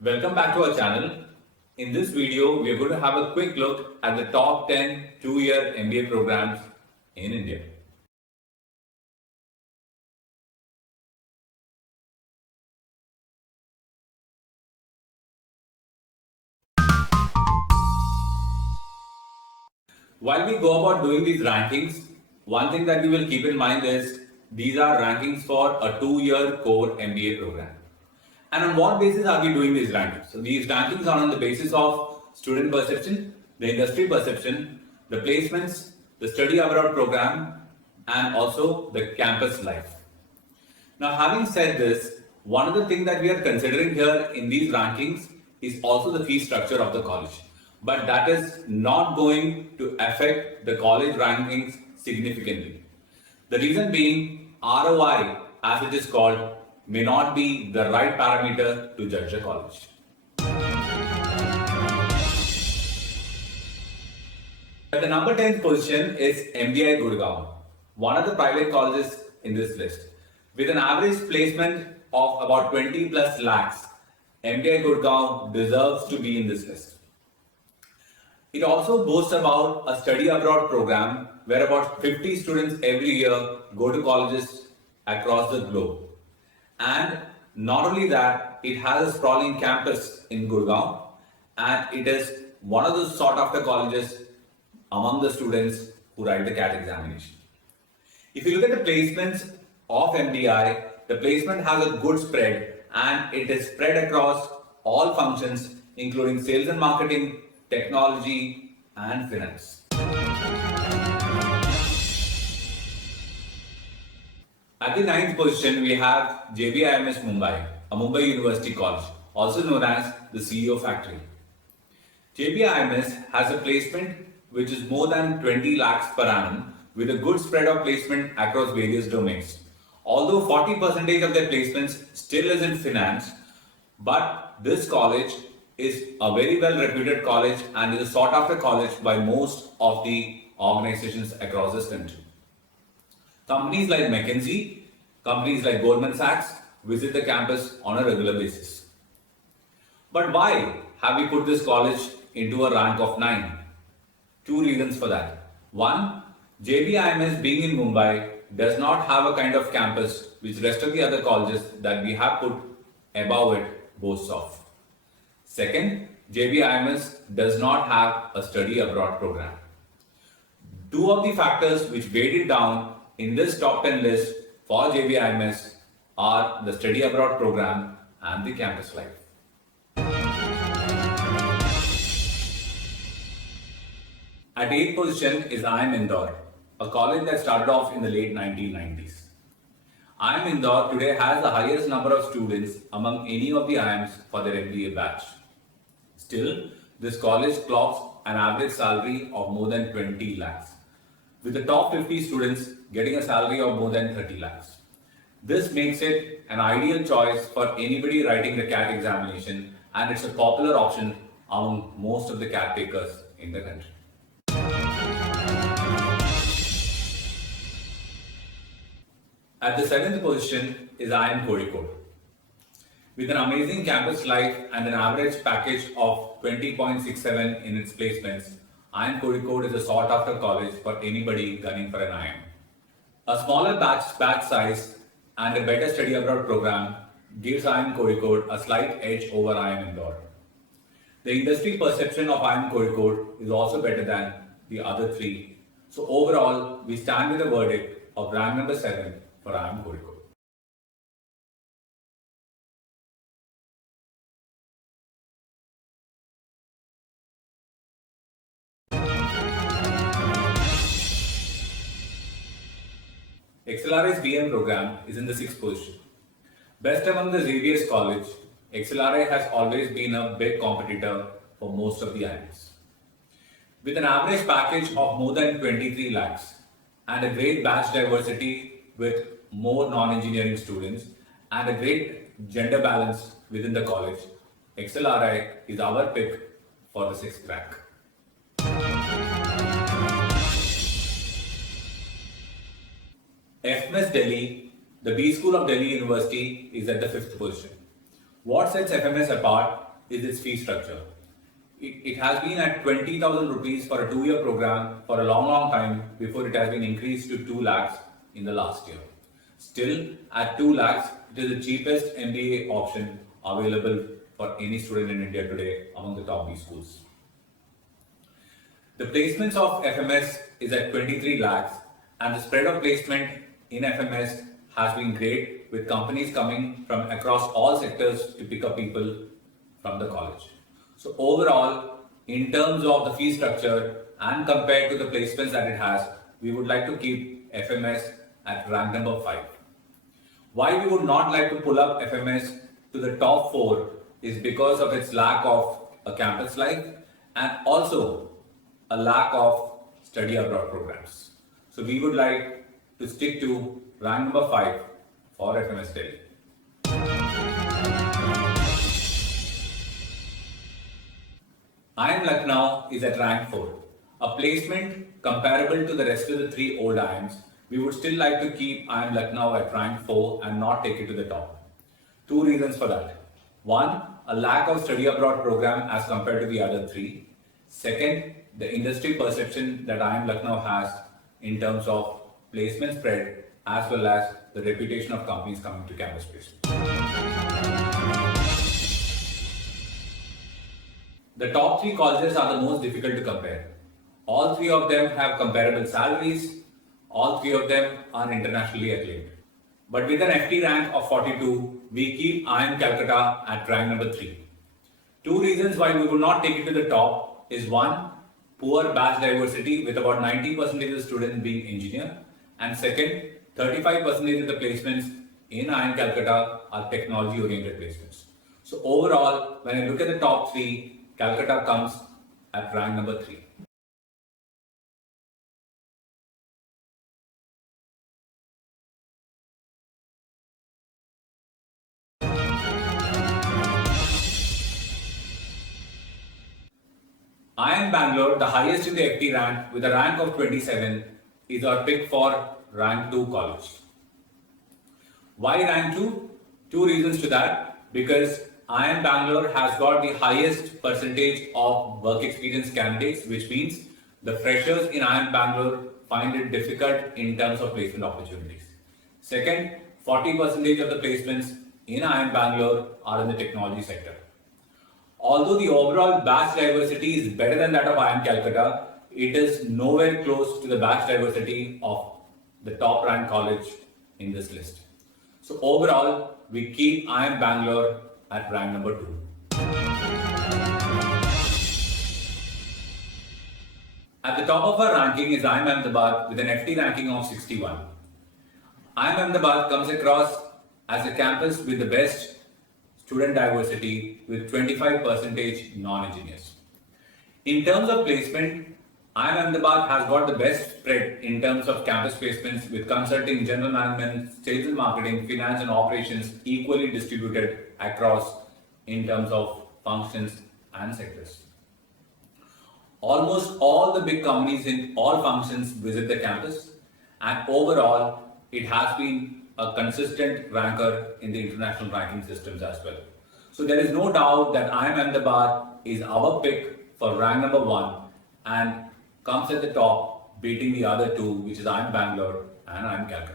Welcome back to our channel. In this video, we are going to have a quick look at the top 10 two-year MBA programs in India. While we go about doing these rankings, one thing that we will keep in mind is these are rankings for a two-year core MBA program. And on what basis are we doing these rankings? So these rankings are on the basis of student perception, the industry perception, the placements, the study abroad program, and also the campus life. Now, having said this, one of the things that we are considering here in these rankings is also the fee structure of the college. But that is not going to affect the college rankings significantly. The reason being, ROI, as it is called, may not be the right parameter to judge a college. At the number 10th position is MBI Gurgaon, one of the private colleges in this list. With an average placement of about 20 plus lakhs, MBI Gurgaon deserves to be in this list. It also boasts about a study abroad program where about 50 students every year go to colleges across the globe. And not only that, it has a sprawling campus in Gurgaon and it is one of the sought after colleges among the students who write the CAT examination. If you look at the placements of MDI, the placement has a good spread and it is spread across all functions including sales and marketing, technology and finance. At the 9th position, we have JBIMS Mumbai, a Mumbai University college, also known as the CEO Factory. JBIMS has a placement which is more than 20 lakhs per annum with a good spread of placement across various domains. Although 40% of their placements still is in finance, but this college is a very well reputed college and is a sought after college by most of the organizations across this country. Companies like McKinsey, companies like Goldman Sachs visit the campus on a regular basis. But why have we put this college into a rank of 9? Two reasons for that. One, JBIMS being in Mumbai does not have a kind of campus which rest of the other colleges that we have put above it boasts of. Second, JBIMS does not have a study abroad program. Two of the factors which weighed it down in this top 10 list for JBIMS are the study abroad program and the campus life. At 8th position is IIM Indore, a college that started off in the late 1990s. IIM Indore today has the highest number of students among any of the IIMs for their MBA batch. Still, this college clocks an average salary of more than 20 lakhs, with the top 50 students getting a salary of more than 30 lakhs. This makes it an ideal choice for anybody writing the CAT examination and it's a popular option among most of the CAT takers in the country. At the 7th position is IIM Kozhikode. With an amazing campus life and an average package of 20.67 in its placements, IIM Kozhikode is a sought after college for anybody gunning for an IIM. A smaller batch size and a better study abroad program gives IIM Kozhikode a slight edge over IIM Indore. The industry perception of IIM Kozhikode is also better than the other three. So overall, we stand with a verdict of rank number 7 for IIM Kozhikode. XLRA's BM program is in the 6th position. Best among the Xavier's college, XLRA has always been a big competitor for most of the IIMs. With an average package of more than 23 lakhs and a great batch diversity with more non-engineering students and a great gender balance within the college, XLRA is our pick for the 6th rank. FMS Delhi, the B School of Delhi University, is at the 5th position. What sets FMS apart is its fee structure. It has been at 20,000 rupees for a 2-year program for a long time before it has been increased to 2 lakhs in the last year. Still, at 2 lakhs, it is the cheapest MBA option available for any student in India today among the top B schools. The placements of FMS is at 23 lakhs, and the spread of placement in FMS has been great, with companies coming from across all sectors to pick up people from the college. So overall, in terms of the fee structure and compared to the placements that it has, we would like to keep FMS at rank number 5. Why we would not like to pull up FMS to the top 4 is because of its lack of a campus life and also a lack of study abroad programs. So we would like to stick to rank number 5 for FMS Delhi. IIM Lucknow is at rank 4. A placement comparable to the rest of the 3 old IIMs, we would still like to keep IIM Lucknow at rank 4 and not take it to the top. 2 reasons for that. 1, a lack of study abroad program as compared to the other 3. Second, the industry perception that IIM Lucknow has in terms of placement spread as well as the reputation of companies coming to campus placement. The top 3 colleges are the most difficult to compare. All 3 of them have comparable salaries. All 3 of them are internationally acclaimed. But with an FT rank of 42, we keep IIM Calcutta at rank number 3. 2 reasons why we will not take it to the top is 1, poor batch diversity with about 90% of the students being engineer, and second, 35% of the placements in IIM Calcutta are technology oriented placements. So overall, when I look at the top 3, Calcutta comes at rank number 3. IIM Bangalore, the highest in the FT rank with a rank of 27, is our pick for rank 2 college. Why rank 2? 2 reasons to that. Because IIM Bangalore has got the highest percentage of work experience candidates, which means the freshers in IIM Bangalore find it difficult in terms of placement opportunities. Second, 40% of the placements in IIM Bangalore are in the technology sector. Although the overall batch diversity is better than that of IIM Calcutta, it is nowhere close to the batch diversity of the top ranked college in this list. So overall, we keep IIM Bangalore at rank number 2. At the top of our ranking is IIM Ahmedabad with an FT ranking of 61. IIM Ahmedabad comes across as a campus with the best student diversity with 25% non-engineers. In terms of placement, IIM Ahmedabad has got the best spread in terms of campus placements with consulting, general management, sales and marketing, finance and operations equally distributed across in terms of functions and sectors. Almost all the big companies in all functions visit the campus, and overall it has been a consistent ranker in the international ranking systems as well. So there is no doubt that IIM Ahmedabad is our pick for rank number 1 and comes at the top, beating the other 2, which is IIM Bangalore and IIM Calcutta.